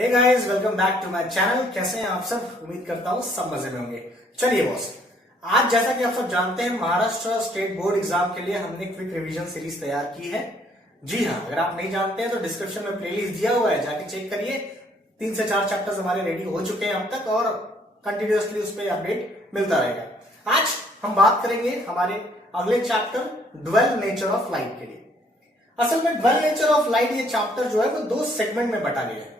Hey guys, welcome back to my channel. कैसे हैं आप सब? उम्मीद करता हूँ सब मजे में होंगे। चलिए बॉस, आज जैसा कि आप सब जानते हैं, महाराष्ट्र स्टेट बोर्ड एग्जाम के लिए हमने क्विक रिवीजन सीरीज तैयार की है। जी हाँ, अगर आप नहीं जानते हैं तो डिस्क्रिप्शन में प्लेलिस्ट दिया हुआ है, जाके चेक करिए। 3 से 4 चैप्टर्स हमारे रेडी हो चुके हैं अब तक और कंटिन्यूअसली उस पर अपडेट मिलता रहेगा। आज हम बात करेंगे हमारे अगले chapter dual nature of light के लिए। असल में ड्वेल नेचर ऑफ लाइट ये चैप्टर जो है वो 2 सेगमेंट में बटा गया है।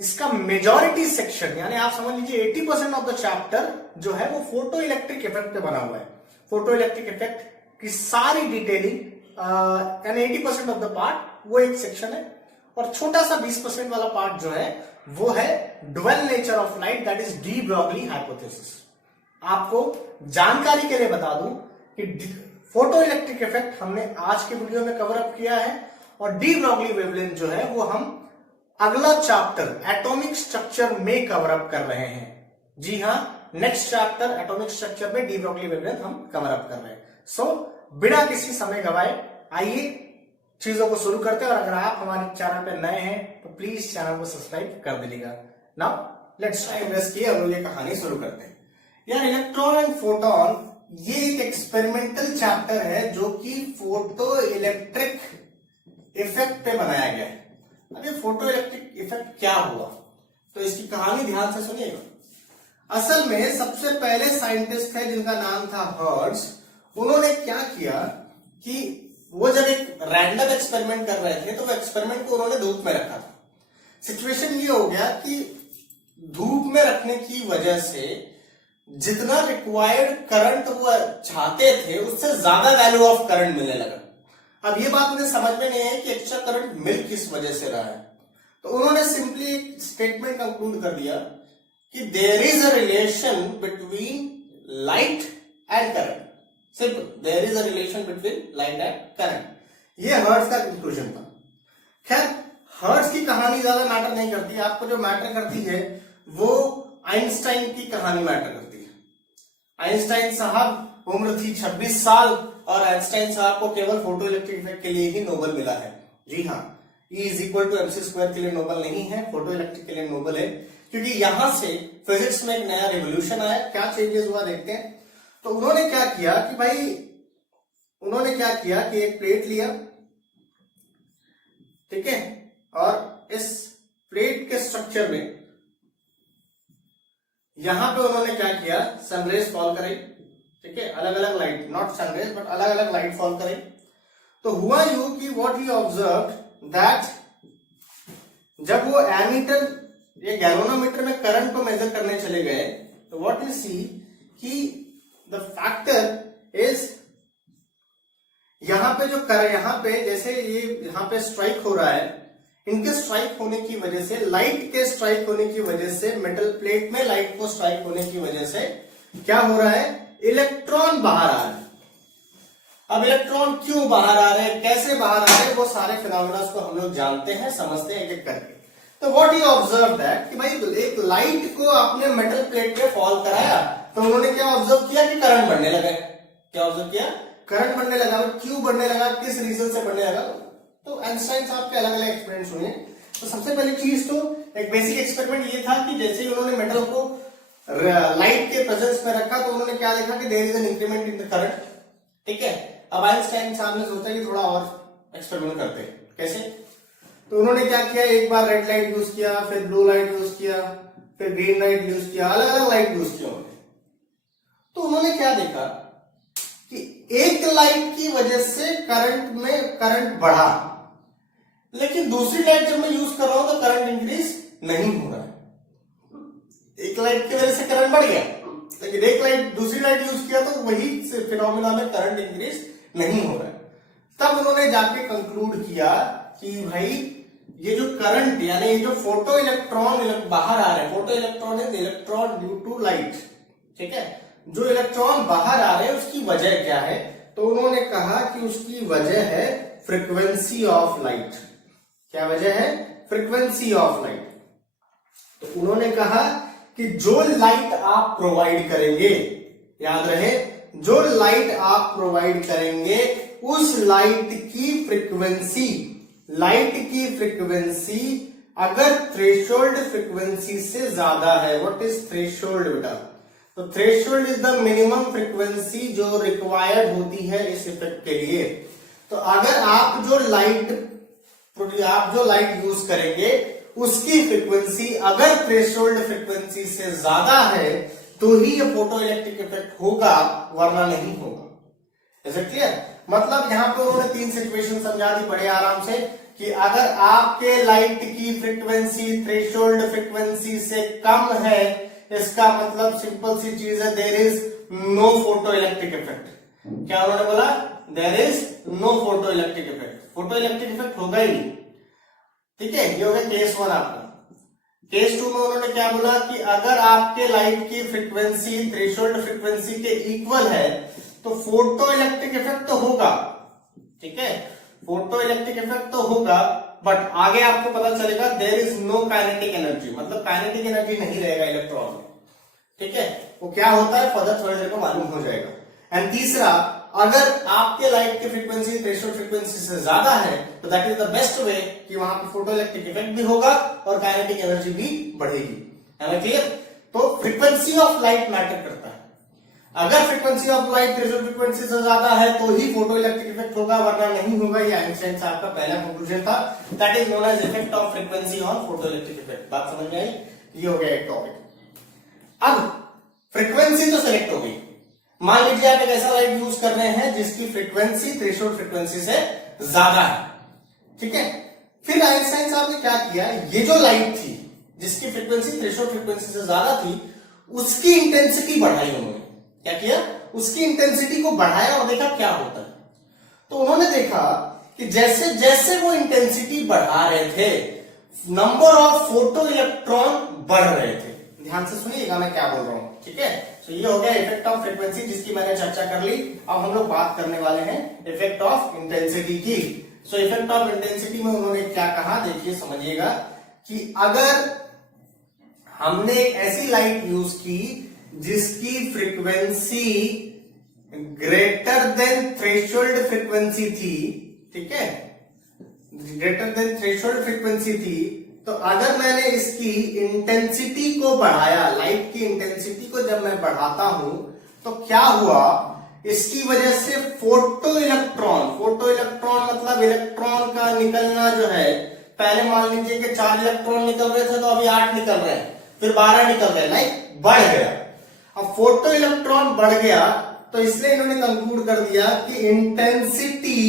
इसका मेजॉरिटी सेक्शन यानी आप समझ लीजिए 80% ऑफ द चैप्टर जो है वो फोटो इलेक्ट्रिक इफेक्ट पे बना हुआ है। फोटो इलेक्ट्रिक इफेक्ट की सारी डिटेलिंग यानी 80% ऑफ द पार्ट वो एक सेक्शन है, और छोटा सा 20% वाला पार्ट जो है वो है dual nature of light, that is de Broglie hypothesis. आपको जानकारी के लिए बता दूं कि फोटो इलेक्ट्रिक इफेक्ट हमने आज के वीडियो में कवर अप किया है, और डी ब्रॉगली वेवलेंथ जो है वो हम अगला चैप्टर एटॉमिक स्ट्रक्चर में कवर अप कर रहे हैं। जी हां, नेक्स्ट चैप्टर एटॉमिक स्ट्रक्चर में डी ब्रॉगली वेवलेंथ हम कवर अप कर रहे हैं। सो बिना किसी समय गवाए आइए चीजों को शुरू करते हैं। और अगर आप हमारे चैनल पे नए हैं तो प्लीज चैनल को सब्सक्राइब कर दीजिएगा। नाउ लेट्स इन्वेस्ट किए और ये कहानी शुरू करते हैं। यार, इलेक्ट्रॉन एंड फोटोन ये एक एक्सपेरिमेंटल चैप्टर है जो कि फोटो इलेक्ट्रिक इफेक्ट पे बनाया गया है। अब ये फोटो इलेक्ट्रिक इफेक्ट क्या हुआ, तो इसकी कहानी ध्यान से सुनिएगा। असल में सबसे पहले साइंटिस्ट थे जिनका नाम था हर्ट्ज। उन्होंने क्या किया कि वो जब एक रैंडम एक्सपेरिमेंट कर रहे थे तो वो एक्सपेरिमेंट को उन्होंने धूप में रखा था। सिचुएशन ये हो गया कि धूप में रखने की वजह से जितना रिक्वायर्ड करंट वो चाहते थे उससे ज्यादा वैल्यू ऑफ करंट मिलने लगा। अब ये बात उन्हें समझ में नहीं है कि एक्स्ट्रा करंट मिल किस वजह से रहा है, तो उन्होंने सिंपली एक स्टेटमेंट कंक्लूड कर दिया कि there is a relation between light and current. Simple, there is a relation between light and current. ये हर्ट्ज का कंक्लूजन था। खैर, हर्ट्ज की कहानी ज्यादा मैटर नहीं करती, आपको जो मैटर करती है वो आइंस्टाइन की कहानी मैटर करती है। आइंस्टाइन साहब उम्र थी 26 साल और आइंस्टाइन साहब को केवल फोटो इलेक्ट्रिक इफेक्ट के लिए ही नोबेल मिला है। जी हाँ, E = mc² के लिए नोबेल नहीं है, फोटो इलेक्ट्रिक के लिए नोबेल है, क्योंकि यहां से फिजिक्स में एक नया रिवोल्यूशन आया। क्या चेंजेस हुआ देखते हैं। तो उन्होंने क्या किया कि एक प्लेट लिया, ठीक है, और इस प्लेट के स्ट्रक्चर में यहां पे उन्होंने क्या किया, सनरेज फॉल करे, ठीक है, अलग अलग लाइट, नॉट सनरेज बट अलग अलग लाइट फॉल करे। तो हुआ यूं कि व्हाट ही ऑब्जर्व्ड दैट जब वो एमीटर ये गैल्वेनोमीटर में करंट को मेजर करने चले गए तो व्हाट यू सी कि द फैक्टर इज यहां पे जैसे ये यहां पे स्ट्राइक हो रहा है, इनके स्ट्राइक होने की वजह से, लाइट के स्ट्राइक होने की वजह से, मेटल प्लेट में लाइट को स्ट्राइक होने की वजह से क्या हो रहा है, इलेक्ट्रॉन बाहर आ रहे हैं। अब इलेक्ट्रॉन क्यों बाहर आ रहे हैं, कैसे बाहर आ रहे हैं, वो सारे फिनोमेना को हम लोग जानते हैं, समझते हैं एक एक करके। तो व्हाट यू ऑब्जर्व दैट कि भाई एक लाइट को आपने मेटल प्लेट पे फॉल कराया तो उन्होंने क्या ऑब्जर्व किया कि करंट बढ़ने लगा। क्या ऑब्जर्व किया, करंट बढ़ने लगा। क्यों बढ़ने लगा, किस रीजन से बढ़ने लगा, तो आइंस्टाइन साहब के अलग अलग एक्सपेरिमेंट सुनिए। तो सबसे पहली चीज तो एक बेसिक एक्सपेरिमेंट ये था कि जैसे ही उन्होंने मेटल को लाइट के प्रेजेंस में रखा तो उन्होंने क्या देखा कि there is an increment in the current, ठीक है। अब आइंस्टाइन साहब ने सोचा कि थोड़ा और एक्सपेरिमेंट करते हैं। कैसे, तो उन्होंने क्या किया, एक बार रेड लाइट यूज किया, फिर ब्लू लाइट यूज किया, फिर ग्रीन लाइट यूज किया, अलग अलग लाइट यूज किया उन्होंने। तो उन्होंने क्या देखा कि एक लाइट की वजह से करंट बढ़ा, लेकिन दूसरी लाइट जब मैं यूज कर रहा हूं तो करंट इंक्रीज नहीं हो रहा है। एक लाइट की वजह से करंट बढ़ गया, लेकिन एक लाइट दूसरी लाइट यूज किया तो वही फिनोमेना में करंट इंक्रीज नहीं हो रहा है। तब उन्होंने जाके कंक्लूड किया कि भाई ये जो करंट यानी ये जो फोटो इलेक्ट्रॉन बाहर आ रहे हैं, photo electron is electron due to light, ठीक है, जो इलेक्ट्रॉन बाहर आ रहे हैं उसकी वजह क्या है। तो उन्होंने कहा कि उसकी वजह है फ्रीक्वेंसी ऑफ लाइट। क्या वजह है, फ्रीक्वेंसी ऑफ लाइट। तो उन्होंने कहा कि जो लाइट आप प्रोवाइड करेंगे, याद रहे, जो लाइट आप प्रोवाइड करेंगे उस लाइट की फ्रीक्वेंसी अगर थ्रेशोल्ड फ्रीक्वेंसी से ज्यादा है, व्हाट इज थ्रेशोल्ड बेटा? तो threshold is the minimum frequency जो रिक्वायर्ड होती है इस इफेक्ट के लिए। तो अगर आप जो लाइट यूज करेंगे उसकी फ्रीक्वेंसी अगर थ्रेशोल्ड फ्रीक्वेंसी से ज्यादा है तो ही ये फोटो इलेक्ट्रिक इफेक्ट होगा, वरना नहीं होगा। Is it clear? मतलब यहां पे उन्होंने 3 सिचुएशन समझा दी बड़े आराम से कि अगर आपके लाइट की फ्रीक्वेंसी थ्रेशोल्ड फ्रीक्वेंसी से कम है, इसका मतलब सिंपल सी चीज है, there is no photo electric effect. क्या उन्होंने बोला? There is no photo electric effect. Photo electric effect होगा ही नहीं। ठीक है, ये हो गया केस 1 आपका। केस 2 में उन्होंने क्या बोला कि अगर आपके लाइट की फ्रीक्वेंसी थ्रेशोल्ड फ्रीक्वेंसी के इक्वल है तो फोटो इलेक्ट्रिक इफेक्ट तो होगा। ठीक है, फोटो इलेक्ट्रिक इफेक्ट तो होगा, बट आगे आपको पता चलेगा there is no kinetic energy, मतलब काइनेटिक एनर्जी नहीं रहेगा इलेक्ट्रॉन में। ठीक है, वो क्या होता है फर्दर थोड़ी देर को मालूम हो जाएगा। एंड तीसरा, अगर आपके लाइट की फ्रीक्वेंसी थ्रेशोल्ड फ्रीक्वेंसी से ज्यादा है तो that is the best way कि वहां पे फोटो इलेक्ट्रिक इफेक्ट भी होगा और काइनेटिक एनर्जी भी बढ़ेगी। है ना क्लियर? तो फ्रीक्वेंसी ऑफ लाइट मैटर करता है। अगर frequency of light threshold frequency से ज्यादा है तो ही फोटो इलेक्ट्रिक इफेक्ट होगा, वरना नहीं होगा। ये आइंस्टाइन साहब का पहला कंक्लूजन था, that is known as effect of frequency on photo electric effect. बात समझ में आई? ये हो गया एक टॉपिक। अब फ्रीक्वेंसी तो सिलेक्ट हो गई। मान लीजिए आप एक ऐसा लाइट यूज कर रहे हैं जिसकी फ्रीक्वेंसी थ्रेशोल्ड फ्रीक्वेंसी से ज्यादा है। ठीक है, फिर आइंस्टाइन साहब ने क्या किया, ये जो लाइट थी जिसकी फ्रीक्वेंसी थ्रेशोल्ड फ्रीक्वेंसी से ज्यादा थी उसकी इंटेंसिटी बढ़ाई उन्होंने। क्या किया? उसकी इंटेंसिटी को बढ़ाया और देखा क्या होता है। तो उन्होंने देखा कि जैसे जैसे वो इंटेंसिटी बढ़ा रहे थे नंबर ऑफ फोटो इलेक्ट्रॉन बढ़ रहे थे। ध्यान से सुनिएगा मैं क्या बोल रहा हूं। ठीक है, तो ये हो गया इफेक्ट ऑफ फ्रीक्वेंसी जिसकी मैंने चर्चा कर ली। अब हम लोग बात करने वाले हैं इफेक्ट ऑफ इंटेंसिटी की। सो इफेक्ट ऑफ इंटेंसिटी में उन्होंने क्या कहा, देखिए समझिएगा कि अगर हमने एक ऐसी लाइट यूज की जिसकी frequency greater than threshold frequency थी, ठीक है, ग्रेटर देन थ्रेशोल्ड फ्रीक्वेंसी थी, तो अगर मैंने इसकी इंटेंसिटी को बढ़ाया, लाइट की इंटेंसिटी को जब मैं बढ़ाता हूं तो क्या हुआ, इसकी वजह से फोटो इलेक्ट्रॉन मतलब इलेक्ट्रॉन का निकलना जो है, पहले मान लीजिए कि 4 इलेक्ट्रॉन निकल रहे थे तो अभी 8 निकल रहे हैं, फिर 12 निकल रहे, लाइक बढ़ गया। अब फोटो इलेक्ट्रॉन बढ़ गया तो इसलिए इन्होंने कंक्लूड कर दिया कि intensity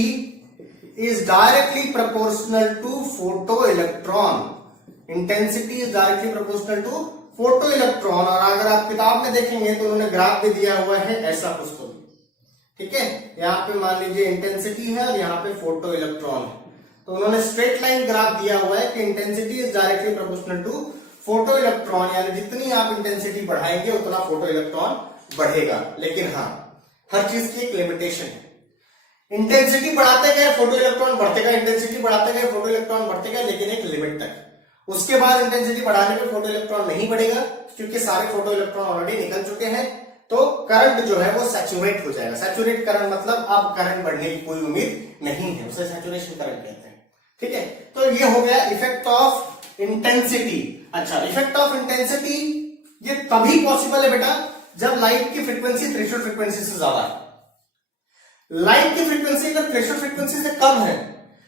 is directly proportional to photo electron. Intensity is directly proportional to photo electron. और अगर आप किताब में देखेंगे तो उन्होंने ग्राफ भी दिया हुआ है ऐसा कुछ तो। ठीक है, यहाँ पे मान लीजिए इंटेंसिटी है और यहाँ पे फोटो इलेक्ट्रॉन है, तो उन्होंने स्ट्रेट लाइन ग्राफ दिया हुआ है कि intensity is directly proportional to photo electron, यानी जितनी आप इंटेंसिटी बढ़ाएंगे उतना फोटो इलेक्ट्रॉन बढ़ेगा। लेकिन हाँ, हर चीज की एक लिमिटेशन है। इंटेंसिटी बढ़ाते गए फोटो इलेक्ट्रॉन बढ़ते गए, इंटेंसिटी बढ़ाते गए फोटो इलेक्ट्रॉन बढ़ते गए, लेकिन एक लिमिट तक। उसके बाद इंटेंसिटी बढ़ाने पे फोटो इलेक्ट्रॉन नहीं बढ़ेगा क्योंकि सारे फोटो इलेक्ट्रॉन ऑलरेडी निकल चुके हैं, तो करंट जो है वो सैचुरेट हो जाएगा। सैचुरेट करंट मतलब अब करंट बढ़ने की कोई उम्मीद नहीं है, उसे सैचुरेशन करंट कहते हैं। ठीक है, तो ये हो गया इफेक्ट ऑफ इंटेंसिटी। अच्छा, इफेक्ट ऑफ इंटेंसिटी ये तभी पॉसिबल है बेटा जब लाइट की फ्रीक्वेंसी थ्रेशोल्ड फ्रीक्वेंसी से ज्यादा है। लाइट की फ्रीक्वेंसी अगर थ्रेशोल्ड फ्रीक्वेंसी से कम है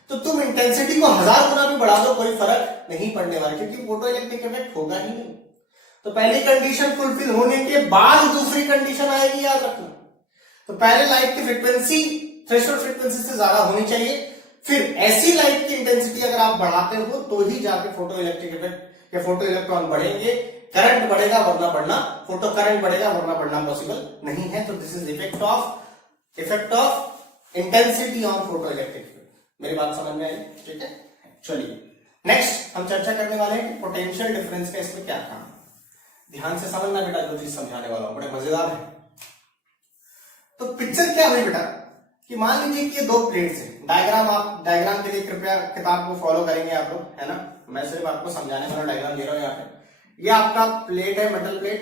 तो तुम इंटेंसिटी को 1000 गुना भी बढ़ा दो, कोई फर्क नहीं पड़ने वाला, क्योंकि फोटो इलेक्ट्रिक इफेक्ट होगा ही नहीं। तो पहली कंडीशन फुलफिल होने के बाद दूसरी कंडीशन आएगी, याद रखना। तो पहले लाइट की फ्रीक्वेंसी थ्रेशोल्ड फ्रीक्वेंसी से ज्यादा होनी चाहिए, फिर ऐसी लाइट की इंटेंसिटी अगर आप बढ़ाते हो तो ही जाके फोटो इलेक्ट्रिक इफेक्ट या फोटो इलेक्ट्रॉन बढ़ेंगे, करंट बढ़ेगा वरना बढ़ना, फोटो करंट बढ़ेगा वरना बढ़ना पॉसिबल नहीं है। तो this is effect of intensity on photo electric. मेरी बात समझ में आई? ठीक है, चलिए नेक्स्ट हम चर्चा करने वाले हैं कि पोटेंशियल डिफरेंस का इसमें क्या काम। ध्यान से समझना बेटा, जो चीज समझाने वाला हूं बड़े मजेदार है। तो पिक्चर क्या हुई बेटा कि मान लीजिए कि ये 2 प्लेट्स हैं। डायग्राम के लिए कृपया किताब को फॉलो करेंगे आप लोग, है ना। मैं सिर्फ आपको समझाने वाला डायग्राम दे रहा हूं। यहाँ पे ये आपका प्लेट है, मेटल प्लेट,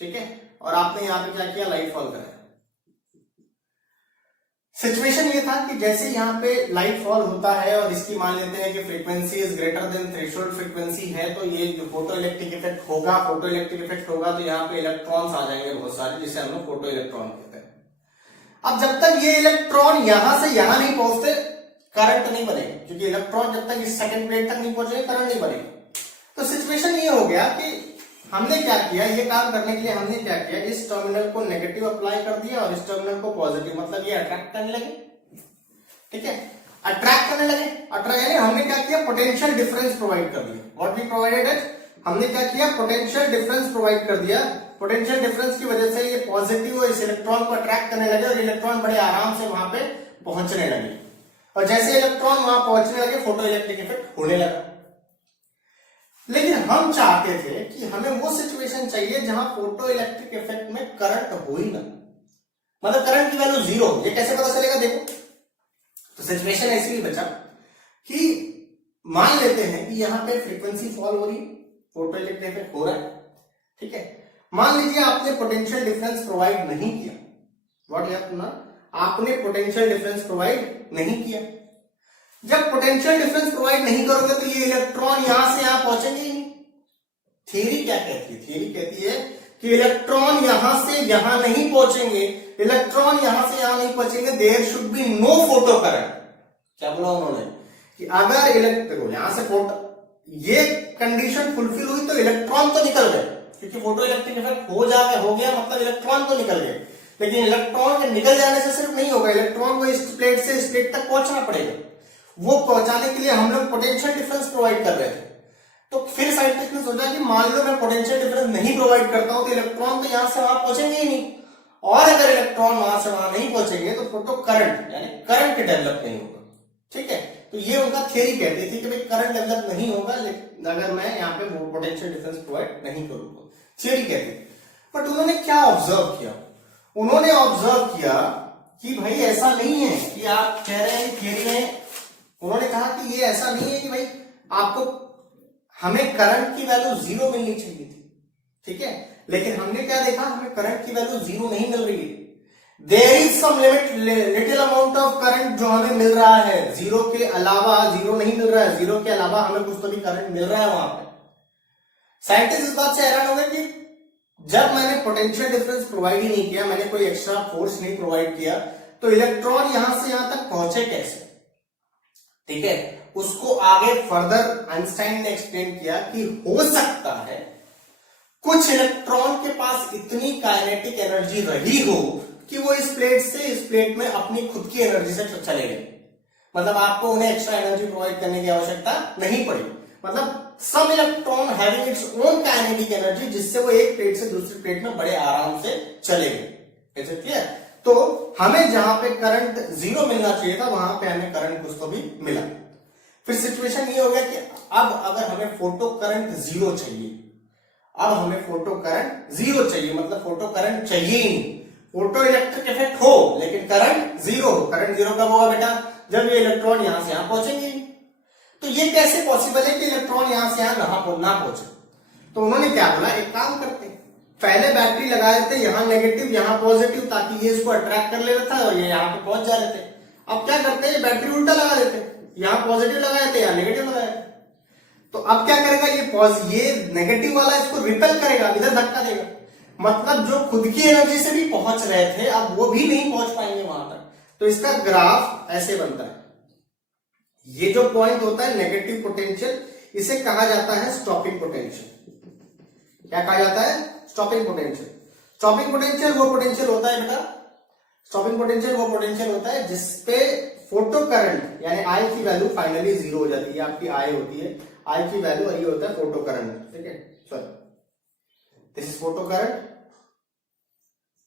ठीक है, और आपने यहाँ पे क्या किया, लाइट फॉल कराया। सिचुएशन ये था कि जैसे यहाँ पे लाइट फॉल होता है और इसकी मान लेते हैं कि frequency is greater than threshold frequency है, तो ये जो फोटो इलेक्ट्रिक इफेक्ट होगा, फोटो इलेक्ट्रिक इफेक्ट होगा तो यहाँ पे इलेक्ट्रॉन्स आ जाएंगे बहुत सारे, जिसे हम लोग फोटो इलेक्ट्रॉन कहते हैं। अब जब तक ये इलेक्ट्रॉन यहां से यहां नहीं पहुंचते करंट नहीं बनेगा, क्योंकि इलेक्ट्रॉन जब तक इस सेकंड प्लेट तक नहीं पहुंचेगा करंट नहीं बनेगा। तो सिचुएशन ये हो गया कि हमने क्या किया, ये काम करने के लिए हमने क्या किया, इस टर्मिनल को नेगेटिव अप्लाई कर दिया और इस टर्मिनल को पॉजिटिव, मतलब ये अट्रैक्ट करने लगे। ठीक है, अट्रैक्ट करने लगे, अट्रैक्ट यानी हमने क्या किया, पोटेंशियल डिफरेंस प्रोवाइड कर दिया। व्हाट वी प्रोवाइडेड इट, हमने क्या किया, पोटेंशियल डिफरेंस प्रोवाइड कर दिया। पोटेंशियल डिफरेंस की वजह से ये पॉजिटिव और इस इलेक्ट्रॉन को अट्रैक्ट करने लगे और इलेक्ट्रॉन बड़े आराम से वहां पे पहुंचने लगे, और जैसे इलेक्ट्रॉन वहां पहुंचने लगे फोटो इलेक्ट्रिक इफेक्ट होने लगा। लेकिन हम चाहते थे कि हमें वो सिचुएशन चाहिए जहां फोटो इलेक्ट्रिक इफेक्ट में करंट हो ही ना, मतलब करंट की वैल्यू जीरो। ये कैसे पता चलेगा, देखो तो सिचुएशन ऐसी ही बचा कि मान लेते हैं कि यहां पे फ्रीक्वेंसी फॉल हो रही है, फोटो इलेक्ट्रिक इफेक्ट हो रहा है। ठीक है, मान लीजिए आपने पोटेंशियल डिफरेंस प्रोवाइड नहीं किया, व्हाट हैपेंड, आपने पोटेंशियल डिफरेंस प्रोवाइड नहीं किया। जब पोटेंशियल डिफरेंस प्रोवाइड नहीं करोगे तो ये इलेक्ट्रॉन यहां से यहां पहुंचेंगे ही नहीं। थ्योरी क्या कहती है, थ्योरी कहती है कि इलेक्ट्रॉन यहां से यहां नहीं पहुंचेंगे, इलेक्ट्रॉन यहां से यहां नहीं पहुंचेंगे, there should be no photo current. क्या बोला उन्होंने कि अगर इलेक्ट्रॉन यहां से फोटो, ये कंडीशन फुलफिल हुई तो इलेक्ट्रॉन तो निकल गए, क्योंकि फोटो इलेक्ट्रिक इफेक्ट हो गया मतलब इलेक्ट्रॉन तो निकल गए। लेकिन इलेक्ट्रॉन के निकल जाने से सिर्फ नहीं होगा, इलेक्ट्रॉन को इस प्लेट से इस प्लेट तक पहुंचना पड़ेगा। वो पहुंचाने के लिए हम लोग पोटेंशियल डिफरेंस प्रोवाइड कर रहे थे। तो फिर साइंटिस्ट ने सोचा कि मान लो मैं पोटेंशियल डिफरेंस नहीं प्रोवाइड करता हूं तो इलेक्ट्रॉन तो यहां से वहां पहुंचेंगे ही नहीं, और अगर इलेक्ट्रॉन वहां से वहां नहीं पहुंचेंगे तो फोटो करंट यानी करंट डेवलप नहीं होगा। ठीक है, तो ये उनका थ्योरी कहती थी कि भाई करंट डेवलप नहीं होगा अगर मैं यहाँ पे पोटेंशियल डिफरेंस प्रोवाइड नहीं करूंगा, थ्योरी कहती। बट उन्होंने क्या ऑब्जर्व किया, उन्होंने ऑब्जर्व किया कि भाई ऐसा नहीं है कि आप कह रहे हैं थ्योरी में, उन्होंने कहा कि ये ऐसा नहीं है कि भाई आपको, हमें करंट की वैल्यू जीरो मिलनी चाहिए थी। ठीक है, लेकिन हमने क्या देखा, हमें करंट की वैल्यू जीरो नहीं मिल रही है। There is some limit, little amount of current जो हमें मिल रहा है, जीरो के अलावा, जीरो नहीं मिल रहा है, जीरो के अलावा हमें कुछ तो भी करंट मिल रहा है वहां पे। साइंटिस्ट इस बात से हैरान हो गए कि जब मैंने पोटेंशियल डिफरेंस प्रोवाइड ही नहीं किया, मैंने कोई एक्स्ट्रा फोर्स नहीं प्रोवाइड किया, तो इलेक्ट्रॉन यहां से यहां तक पहुंचे कैसे। ठीक है, उसको आगे फर्दर आइंस्टाइन ने एक्सप्लेन किया कि हो सकता है कुछ इलेक्ट्रॉन के पास इतनी काइनेटिक एनर्जी रही हो कि वो इस प्लेट से इस प्लेट में अपनी खुद की एनर्जी से चले गए, मतलब आपको उन्हें एक्स्ट्रा एनर्जी प्रोवाइड करने की आवश्यकता नहीं पड़ी। मतलब some electron having its own kinetic energy, जिससे वो एक प्लेट से दूसरी प्लेट में बड़े आराम से चले गए। ऐसे क्लियर, तो हमें जहां पे करंट जीरो मिलना चाहिए था वहां पे हमें करंट कुछ तो भी मिला। फिर सिचुएशन ये हो गया कि अब अगर हमें फोटो करंट जीरो चाहिए, अब हमें फोटो करंट जीरो चाहिए, मतलब फोटो करंट चाहिए ही नहीं, फोटो इलेक्ट्रिक इफेक्ट हो लेकिन करंट जीरो हो। करंट जीरो कब होगा बेटा, जब ये इलेक्ट्रॉन यहां से यहां पहुंचेंगे। तो ये कैसे पॉसिबल है कि इलेक्ट्रॉन यहां से यहां ना पहुंचे। तो उन्होंने क्या बोला, एक काम करते हैं, पहले बैटरी लगाए थे यहां नेगेटिव यहां पॉजिटिव, ताकि ये इसको अट्रैक्ट कर ले रहा था और ये यहां पे पहुंच जा रहे थे। अब क्या करते हैं, बैटरी उल्टा लगा देते, यहां पॉजिटिव लगाए थे यहां नेगेटिव लगाए थे। तो अब क्या करेगा, ये नेगेटिव वाला इसको रिपेल करेगा, इधर धक्का देगा, मतलब जो खुद की एनर्जी से भी पहुंच रहे थे अब वो भी नहीं पहुंच पाएंगे वहां तक। तो इसका ग्राफ ऐसे बनता है, ये जो पॉइंट होता है नेगेटिव पोटेंशियल, इसे कहा जाता है स्टॉपिंग पोटेंशियल। क्या कहा जाता है, स्टॉपिंग पोटेंशियल। स्टॉपिंग पोटेंशियल वो पोटेंशियल होता है बेटा, स्टॉपिंग पोटेंशियल वो पोटेंशियल होता है जिसपे फोटो करंट यानी आई की वैल्यू फाइनली जीरो हो जाती है, आपकी आई होती है, आई की वैल्यू, और ये होता है फोटो करंट। ठीक है, चलो this is photo current,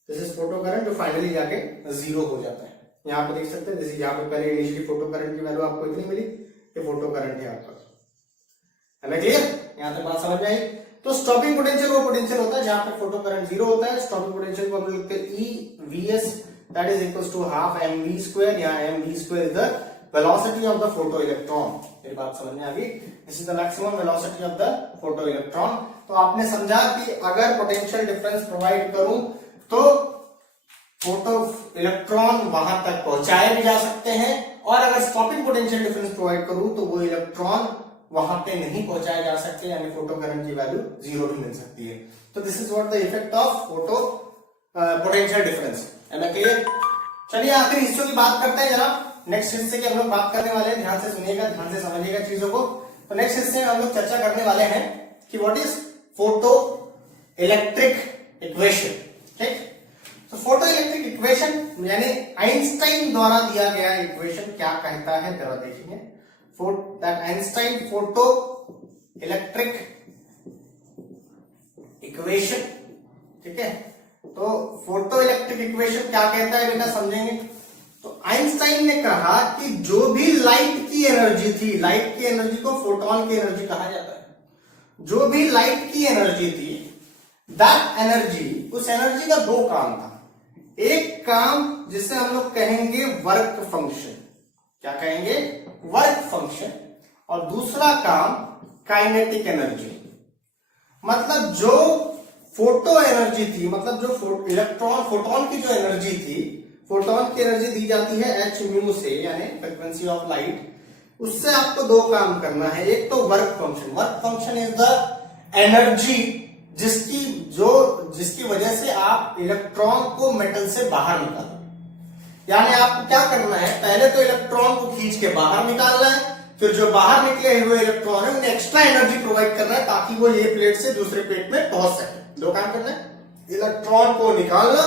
this is photo current जो फाइनली जाके जीरो हो जाता है। यहां पे देख सकते हैं, जैसे यहां पे पहले इनिशियली फोटो करंट की वैल्यू आपको इतनी मिली, ये फोटो करंट है आपका। है ना क्लियर, यहां तक बात समझ में आई। तो स्टॉपिंग पोटेंशियल वो पोटेंशियल होता है जहां पे फोटो करंट जीरो होता है। स्टॉपिंग पोटेंशियल को हम लिखते हैं EVS, that is equals to half mv square, यहाँ mv square is the velocity of the photo electron. मेरी बात समझ में आ गई, this is the maximum velocity of the photo electron. तो आपने समझा कि अगर पोटेंशियल डिफरेंस प्रोवाइड करूं तो फोटो इलेक्ट्रॉन वहां तक पहुंचाए भी जा सकते हैं, और अगर स्टॉपिंग पोटेंशियल डिफरेंस प्रोवाइड करूं तो वो इलेक्ट्रॉन वहां पे नहीं पहुंचाए जा सकते, यानी फोटो करंट की वैल्यू 0 भी मिल सकती है। तो this is what the effect of photo potential difference. Am I clear? चलिए आखिरी हिस्सों की बात करते हैं जनाब। नेक्स्ट हिस्से की हम लोग बात करने वाले हैं, ध्यान से सुनिएगा, ध्यान से समझिएगा चीजों को। तो नेक्स्ट हिस्से में हम लोग चर्चा करने वाले हैं कि what is photo electric equation. ठीक, तो फोटो इलेक्ट्रिक इक्वेशन यानी आइंस्टाइन द्वारा दिया गया इक्वेशन क्या कहता है, जरा देखेंगे। That Einstein photo electric equation. ठीक है, तो फोटो इलेक्ट्रिक इक्वेशन क्या कहता है बेटा, समझेंगे। तो आइंस्टाइन ने कहा कि जो भी लाइट की एनर्जी थी, लाइट की एनर्जी को फोटोन की एनर्जी कहा जाता है, जो भी लाइट की एनर्जी थी, दैट एनर्जी, उस एनर्जी का दो काम था। एक काम जिसे हम लोग कहेंगे वर्क फंक्शन, क्या कहेंगे, वर्क फंक्शन, और दूसरा काम काइनेटिक एनर्जी। मतलब जो फोटो एनर्जी थी, मतलब जो इलेक्ट्रॉन फोटोन की जो एनर्जी थी, फोटोन की एनर्जी दी जाती है h म्यू से, यानी फ्रीक्वेंसी ऑफ लाइट। उससे आपको दो काम करना है। एक तो work function, work function is the energy जिसकी वजह से आप इलेक्ट्रॉन को मेटल से बाहर निकालो। यानी आपको क्या करना है, पहले तो इलेक्ट्रॉन को खींच के बाहर निकालना है, फिर जो बाहर निकले हुए इलेक्ट्रॉन है उन्हें एक्स्ट्रा एनर्जी प्रोवाइड करना है ताकि वो ये प्लेट से दूसरे प्लेट में पहुंच सके। दो काम करना है, इलेक्ट्रॉन को निकालना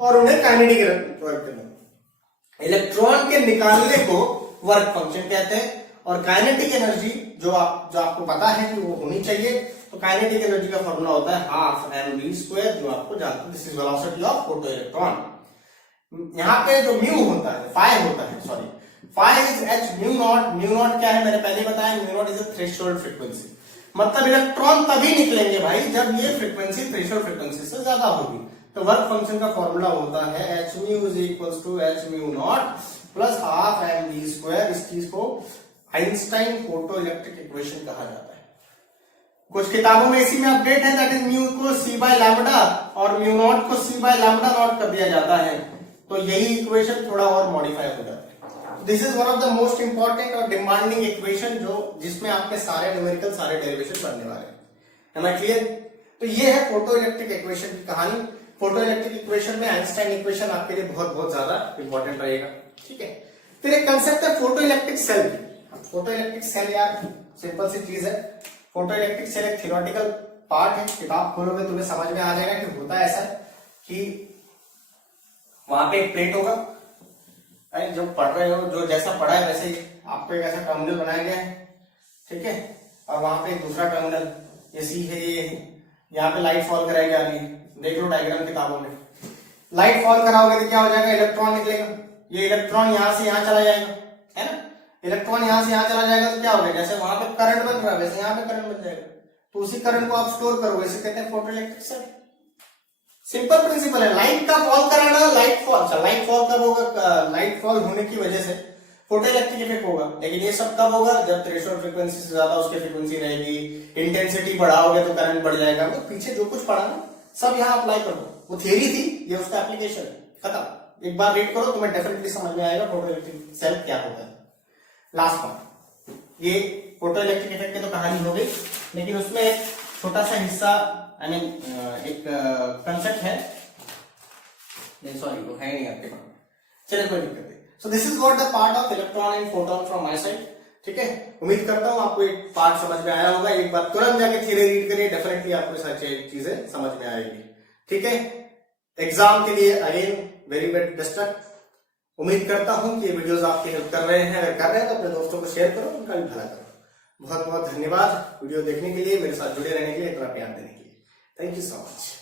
और उन्हें काइनेटिक एनर्जी प्रोवाइड करना। इलेक्ट्रॉन के निकालने को वर्क फंक्शन कहते हैं, और काइनेटिक एनर्जी जो आपको पता है कि वो होनी चाहिए। तो काइनेटिक एनर्जी का फॉर्मूला होता है हाफ mv², जो आपको जानते हैं, this is velocity of photo electron. यहाँ पे जो म्यू होता है, फाई होता है, sorry, phi is h mu naught. Mu naught क्या है, मैंने पहले बताया, mu naught is a threshold frequency. मतलब इलेक्ट्रॉन तभी निकलेंगे भाई जब ये फ्रीक्वेंसी थ्रेशोल्ड फ्रीक्वेंसी से ज्यादा होगी। तो वर्क फंक्शन का फॉर्मूला होता है h mu is equals to h mu naught plus half mv²। इस चीज को आइंस्टाइन फोटो इलेक्ट्रिक इक्वेशन कहा जाता है। कुछ किताबों में इसी में अपडेट है, दैट इज म्यू को c बाय लैम्बडा और म्यू नॉट को c बाय लैम्बडा नॉट कर दिया जाता है। तो यही इक्वेशन थोड़ा और मॉडिफाई हो जाता है। This is one of the most important और डिमांडिंग इक्वेशन, जो जिसमें आपके सारे न्यूमेरिकल, सारे डेरिवेशन बनने वाले हैं। Am I clear? तो ये है फोटो इलेक्ट्रिक इक्वेशन की कहानी। फोटो इलेक्ट्रिक इक्वेशन में आइंस्टाइन इक्वेशन आपके लिए बहुत बहुत ज्यादा इंपॉर्टेंट रहेगा। ठीक है, फिर एक कंसेप्ट है photo electric cell. Photo electric cell यार सिंपल सी चीज है। फोटो इलेक्ट्रिक सेल एक थियोरेटिकल पार्ट है। किताब खोलोगे तुम्हें समझ में आ जाएगा कि होता ऐसा कि वहां पे एक प्लेट होगा, जो पढ़ रहे हो, जो जैसा पढ़ा है वैसे ही आपको एक ऐसा टर्मिनल बनाया गया है। ठीक है, और वहां पे एक दूसरा टर्मिनल, ये सी है, ये यहाँ पे लाइट फॉल कराई जा रही है। देख लो डायग्राम किताबों में, लाइट फॉल कराओगे तो क्या हो जाएगा, इलेक्ट्रॉन निकलेगा। ये इलेक्ट्रॉन यहाँ से यहाँ चला जाएगा, है ना, इलेक्ट्रॉन यहाँ से यहाँ चला जाएगा तो क्या होगा, जैसे वहां पे करंट बन रहा है वैसे यहाँ पे करंट बन जाएगा। तो उसी करंट को आप स्टोर करो, इसे कहते हैं photo electric cell. Simple principle है। लाइट का फॉल कराना, लाइट फॉल, लाइट फॉल कब होगा, लाइट फॉल होने की वजह से फोटो इलेक्ट्रिक इफेक्ट होगा। लेकिन ये सब कब होगा, जब थ्रेशोल्ड फ्रीक्वेंसी से ज्यादा उसकी फ्रीक्वेंसी रहेगी, इंटेंसिटी बढ़ाओगे तो करंट बढ़ जाएगा। वो पीछे जो कुछ पढ़ा ना सब यहाँ अप्लाई करो। वो थियरी थी, ये उसका एप्लीकेशन है, खत्म। एक बार रीड करो, तुम्हें डेफिनेटली समझ में आएगा फोटो इलेक्ट्रिक सेल क्या होता है। लास्ट पॉइंट, ये फोटो इलेक्ट्रिक इफेक्ट की तो कहानी हो गई, लेकिन उसमें एक छोटा सा हिस्सा, आई मीन एक कंसेप्ट है, नहीं सॉरी वो है नहीं आपके पास, चलिए कोई दिक्कत नहीं। So this is what the part of electron and photon from my side. ठीक है, उम्मीद करता हूं आपको एक पार्ट समझ में आया होगा। एक बार तुरंत जाके थ्योरी रीड करिए, डेफिनेटली आपको सारी चीजें समझ में आएगी। ठीक है, एग्जाम के लिए अगेन वेरी बेस्ट लक। उम्मीद करता हूं कि ये वीडियोस आपकी हेल्प कर रहे हैं। अगर कर रहे हैं तो अपने दोस्तों को शेयर करो, उनका भी भला करो। बहुत बहुत धन्यवाद वीडियो देखने के लिए, मेरे साथ जुड़े रहने के लिए, इतना प्यार देने के लिए। Thank you so much.